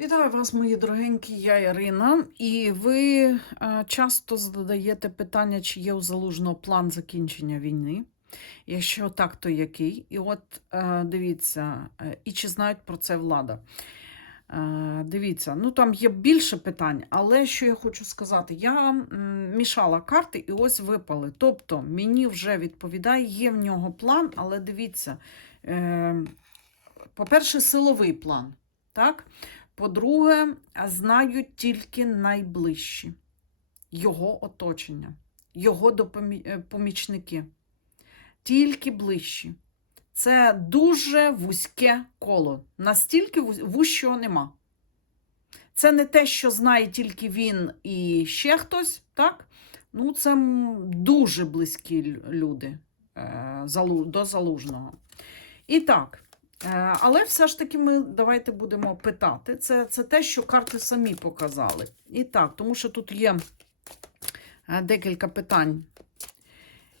Вітаю вас, мої дорогенькі, я Ірина. І ви е, часто задаєте питання, чи є у залужного план закінчення війни. Якщо так, то який? І от е, дивіться, е, і чи знають про це влада? Дивіться, ну там є більше питань, але що я хочу сказати, я мішала карти і ось випали. Тобто мені вже відповідає, є в нього план, але дивіться, по-перше, силовий план. Так? По-друге, знають тільки найближчі його оточення, його е, помічники. Тільки ближчі. Це дуже вузьке коло. Настільки вуз- вущого нема. Це не те, що знає тільки він і ще хтось, так? Ну, це дуже близькі люди е, до залужного. І так. Е, Але все ж таки ми давайте будемо питати. Це, це те, що карти самі показали. І так, тому що тут є е, декілька питань.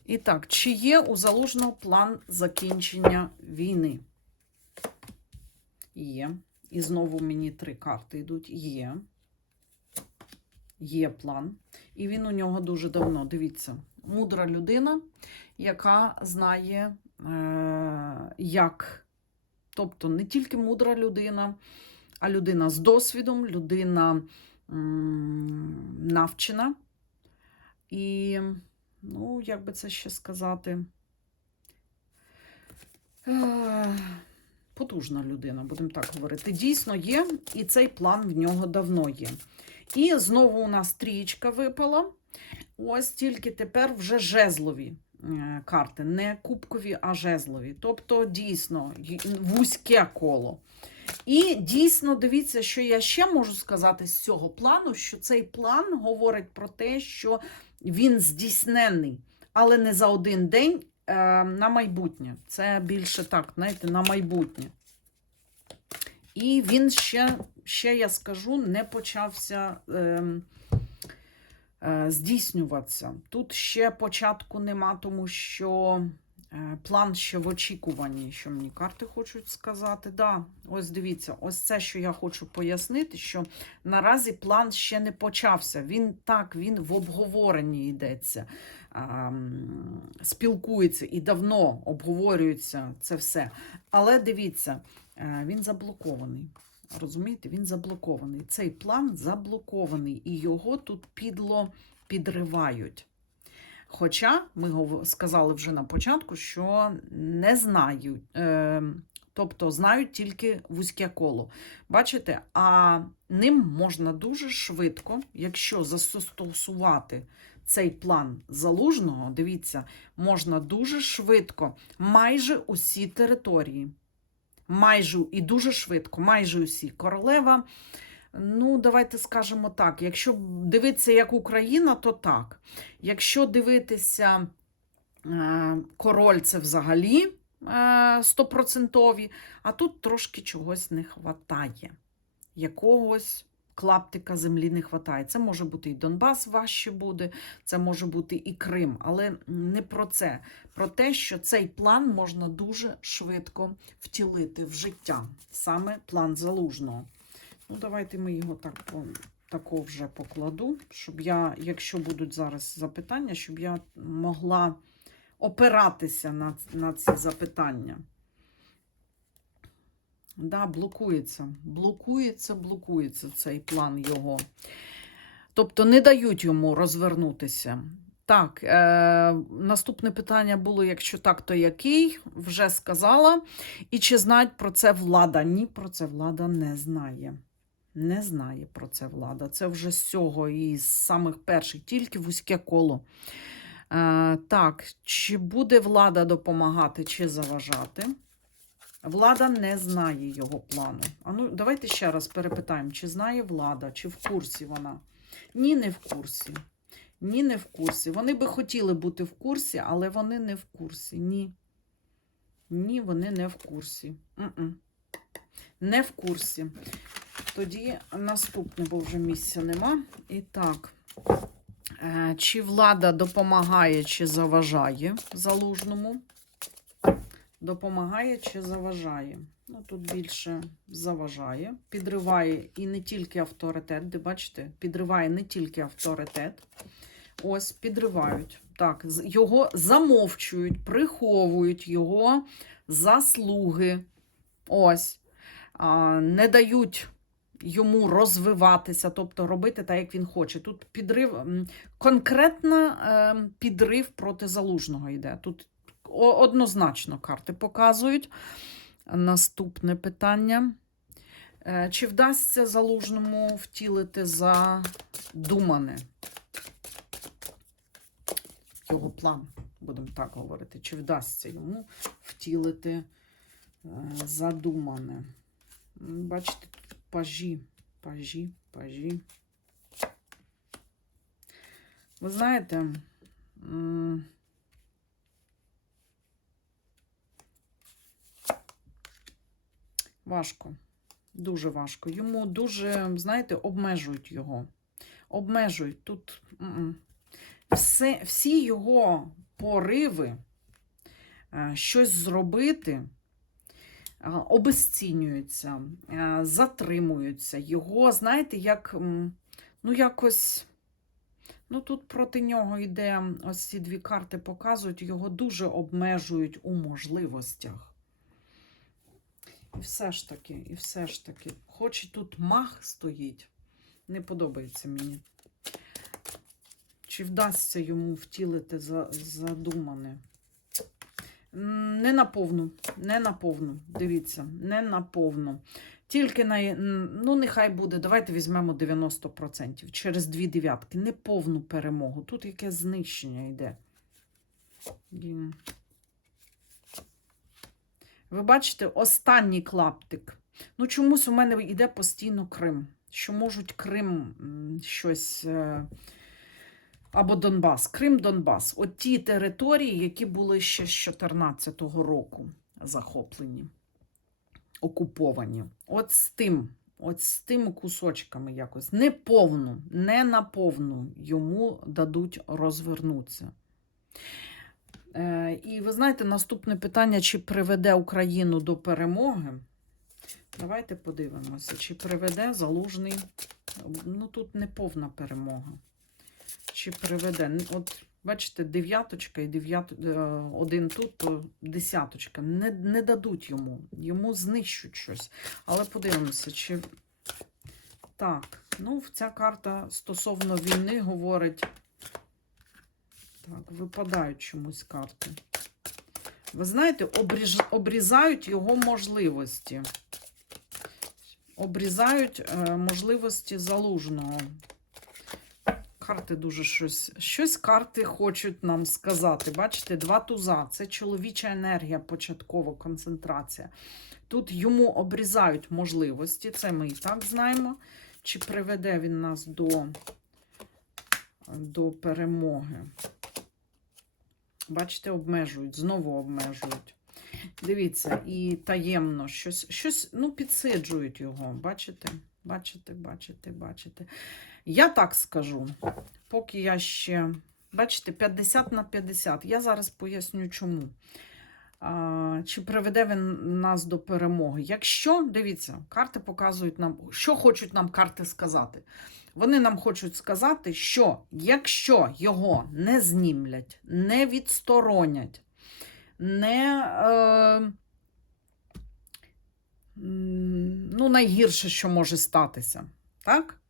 І так, чи є у залужного план закінчення війни? Є. І знову мені три карти йдуть. Є. Є план. І він у нього дуже давно. Дивіться, мудра людина, яка знає, е, як. Тобто не тільки мудра людина, а людина з досвідом, людина навчена. І, ну, як би це ще сказати, е, потужна людина, будемо так говорити. Дійсно є, і цей план в нього давно є. І знову у нас трієчка випала. Ось тільки тепер вже жезлові карти, не кубкові, а жезлові. Тобто, дійсно, вузьке коло. І дійсно, дивіться, що я ще можу сказати з цього плану, що цей план говорить про те, що він здійснений, але не за один день е, на майбутнє. Це більше так, знаєте, на майбутнє. І він ще, ще я скажу, не почався. е, здійснюватися. Тут ще початку нема, тому що е, план ще в очікуванні, що мені карти хочуть сказати. Да, ось дивіться, ось це, що я хочу пояснити, що наразі план ще не почався. Він так, він в обговоренні йдеться, спілкується і давно обговорюється це все. Але дивіться, е, він заблокований. Розумієте, він заблокований. Цей план заблокований, і його тут підло підривають. Хоча ми сказали вже на початку, що не знають, е, тобто знають тільки вузьке коло. Бачите, а ним можна дуже швидко, якщо застосувати цей план залужного, дивіться, можна дуже швидко майже усі території майже і дуже швидко, майже усі. Королева, ну, давайте скажемо так: якщо дивитися як Україна, то так. Якщо дивитися е, король, це взагалі е, стопроцентові, а тут трошки чогось не вистачає. Якогось. Клаптика землі не вистачає. Це може бути і Донбас важче буде, це може бути і Крим, але не про це. Про те, що цей план можна дуже швидко втілити в життя. Саме план залужного. Ну, давайте ми його так тако вже покладу, щоб я, якщо будуть зараз запитання, щоб я могла опиратися на, на ці запитання. Да, блокується. Блокується, блокується цей план його. Тобто не дають йому розвернутися. Так, е, наступне питання було: якщо так, то який? Вже сказала. І чи знають про це влада? Ні, про це влада не знає. Не знає про це влада. Це вже з цього і з самих перших, тільки вузьке коло. Е, так, чи буде влада допомагати, чи заважати? Влада не знає його плану. А ну, давайте ще раз перепитаємо, чи знає влада, чи в курсі вона? Ні, не в курсі. Ні, не в курсі. Вони би хотіли бути в курсі, але вони не в курсі. Ні. Ні, вони не в курсі. М-м. Не в курсі. Тоді наступне, бо вже місця нема. І так. Е, Чи влада допомагає, чи заважає залужному? Допомагає чи заважає? Ну, тут більше заважає, підриває і не тільки авторитет, де бачите, підриває не тільки авторитет. Ось, підривають. Так, його замовчують, приховують його заслуги. Ось. А, не дають йому розвиватися, тобто робити так, як він хоче. Тут підрив, конкретно е, підрив проти залужного йде. Тут однозначно карти показують. Наступне питання. Е, Чи вдасться залужному втілити задумане? Його план, будемо так говорити. Чи вдасться йому втілити е, задумане? Бачите, тут пажі, пажі, пажі. Ви знаєте, важко, дуже важко. Йому дуже, знаєте, обмежують його. Обмежують тут все, всі його пориви е, щось зробити е, обесцінюються, е, затримуються. Його, знаєте, як, ну, якось. Ну, тут проти нього йде, ось ці дві карти показують, його дуже обмежують у можливостях. І все ж таки, і все ж таки, хоч і тут мах стоїть, не подобається мені. Чи вдасться йому втілити задумане? Не наповну, не наповну. Дивіться, не наповну. Тільки на, ну нехай буде, давайте візьмемо 90%. Через дві дев'ятки. Не повну перемогу. Тут яке знищення йде. Ви бачите, останній клаптик. Ну, чомусь у мене йде постійно Крим. Що можуть Крим щось. е, Або Донбас. Крим, Донбас. От ті території, які були ще з 14-го року захоплені, окуповані. От з тим, от з тими кусочками якось. Не повну, не наповну йому дадуть розвернутися. Е, і ви знаєте, наступне питання: чи приведе Україну до перемоги? Давайте подивимося, чи приведе залужний. Ну, тут не повна перемога. Чи приведе. От, бачите, дев'яточка і дев'ят... е, один тут, то десяточка. Не, не дадуть йому. Йому знищуть щось. Але подивимося, чи. Так, ну, ця карта стосовно війни говорить. Так, випадають чомусь карти. Ви знаєте, обріж... обрізають його можливості. Обрізають е, можливості залужного. Карти дуже щось. Щось карти хочуть нам сказати. Бачите, два туза. Це чоловіча енергія, початкова концентрація. Тут йому обрізають можливості. Це ми і так знаємо. Чи приведе він нас до, до перемоги? Бачите, обмежують, знову обмежують. Дивіться, і таємно щось, щось ну, підсиджують його. Бачите? Бачите, бачите, бачите. Я так скажу, поки я ще, бачите, 50 на 50. Я зараз поясню, чому. А, чи приведе він нас до перемоги? Якщо, дивіться, карти показують нам, що хочуть нам карти сказати. Вони нам хочуть сказати, що якщо його не знімлять, не відсторонять, не. Е, ну, найгірше, що може статися, так?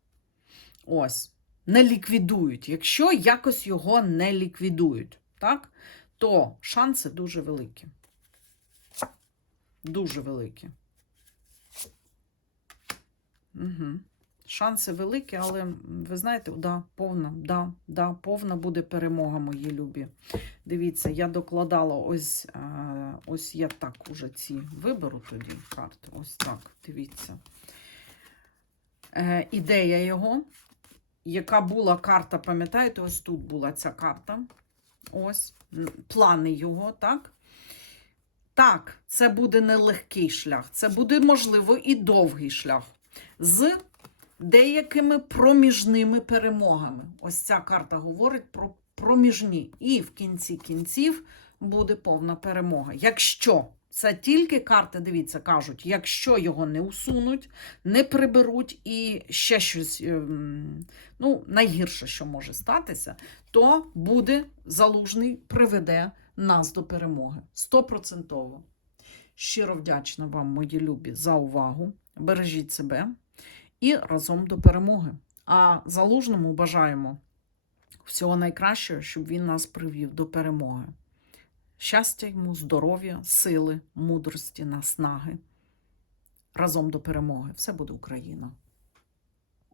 Ось, не ліквідують. Якщо якось його не ліквідують, так? То шанси дуже великі. Дуже великі. Угу. Шанси великі, але ви знаєте, да, повна, да, да, повна буде перемога, мої любі. Дивіться, я докладала ось, е, ось я так уже ці виберу тоді карти. Ось так, дивіться. Е, ідея його, яка була карта, пам'ятаєте, ось тут була ця карта. Ось, плани його, так? Так, це буде нелегкий шлях, це буде, можливо, і довгий шлях. З деякими проміжними перемогами. Ось ця карта говорить про проміжні. І в кінці кінців буде повна перемога. Якщо, Це тільки карти, дивіться, кажуть, якщо його не усунуть, не приберуть і ще щось, ем, ну, найгірше, що може статися, то буде залужний, приведе нас до перемоги. Стопроцентово. Щиро вдячна вам, мої любі, за увагу. Бережіть себе і разом до перемоги. А залужному бажаємо всього найкращого, щоб він нас привів до перемоги. Щастя йому, здоров'я, сили, мудрості, наснаги. Разом до перемоги. Все буде Україна!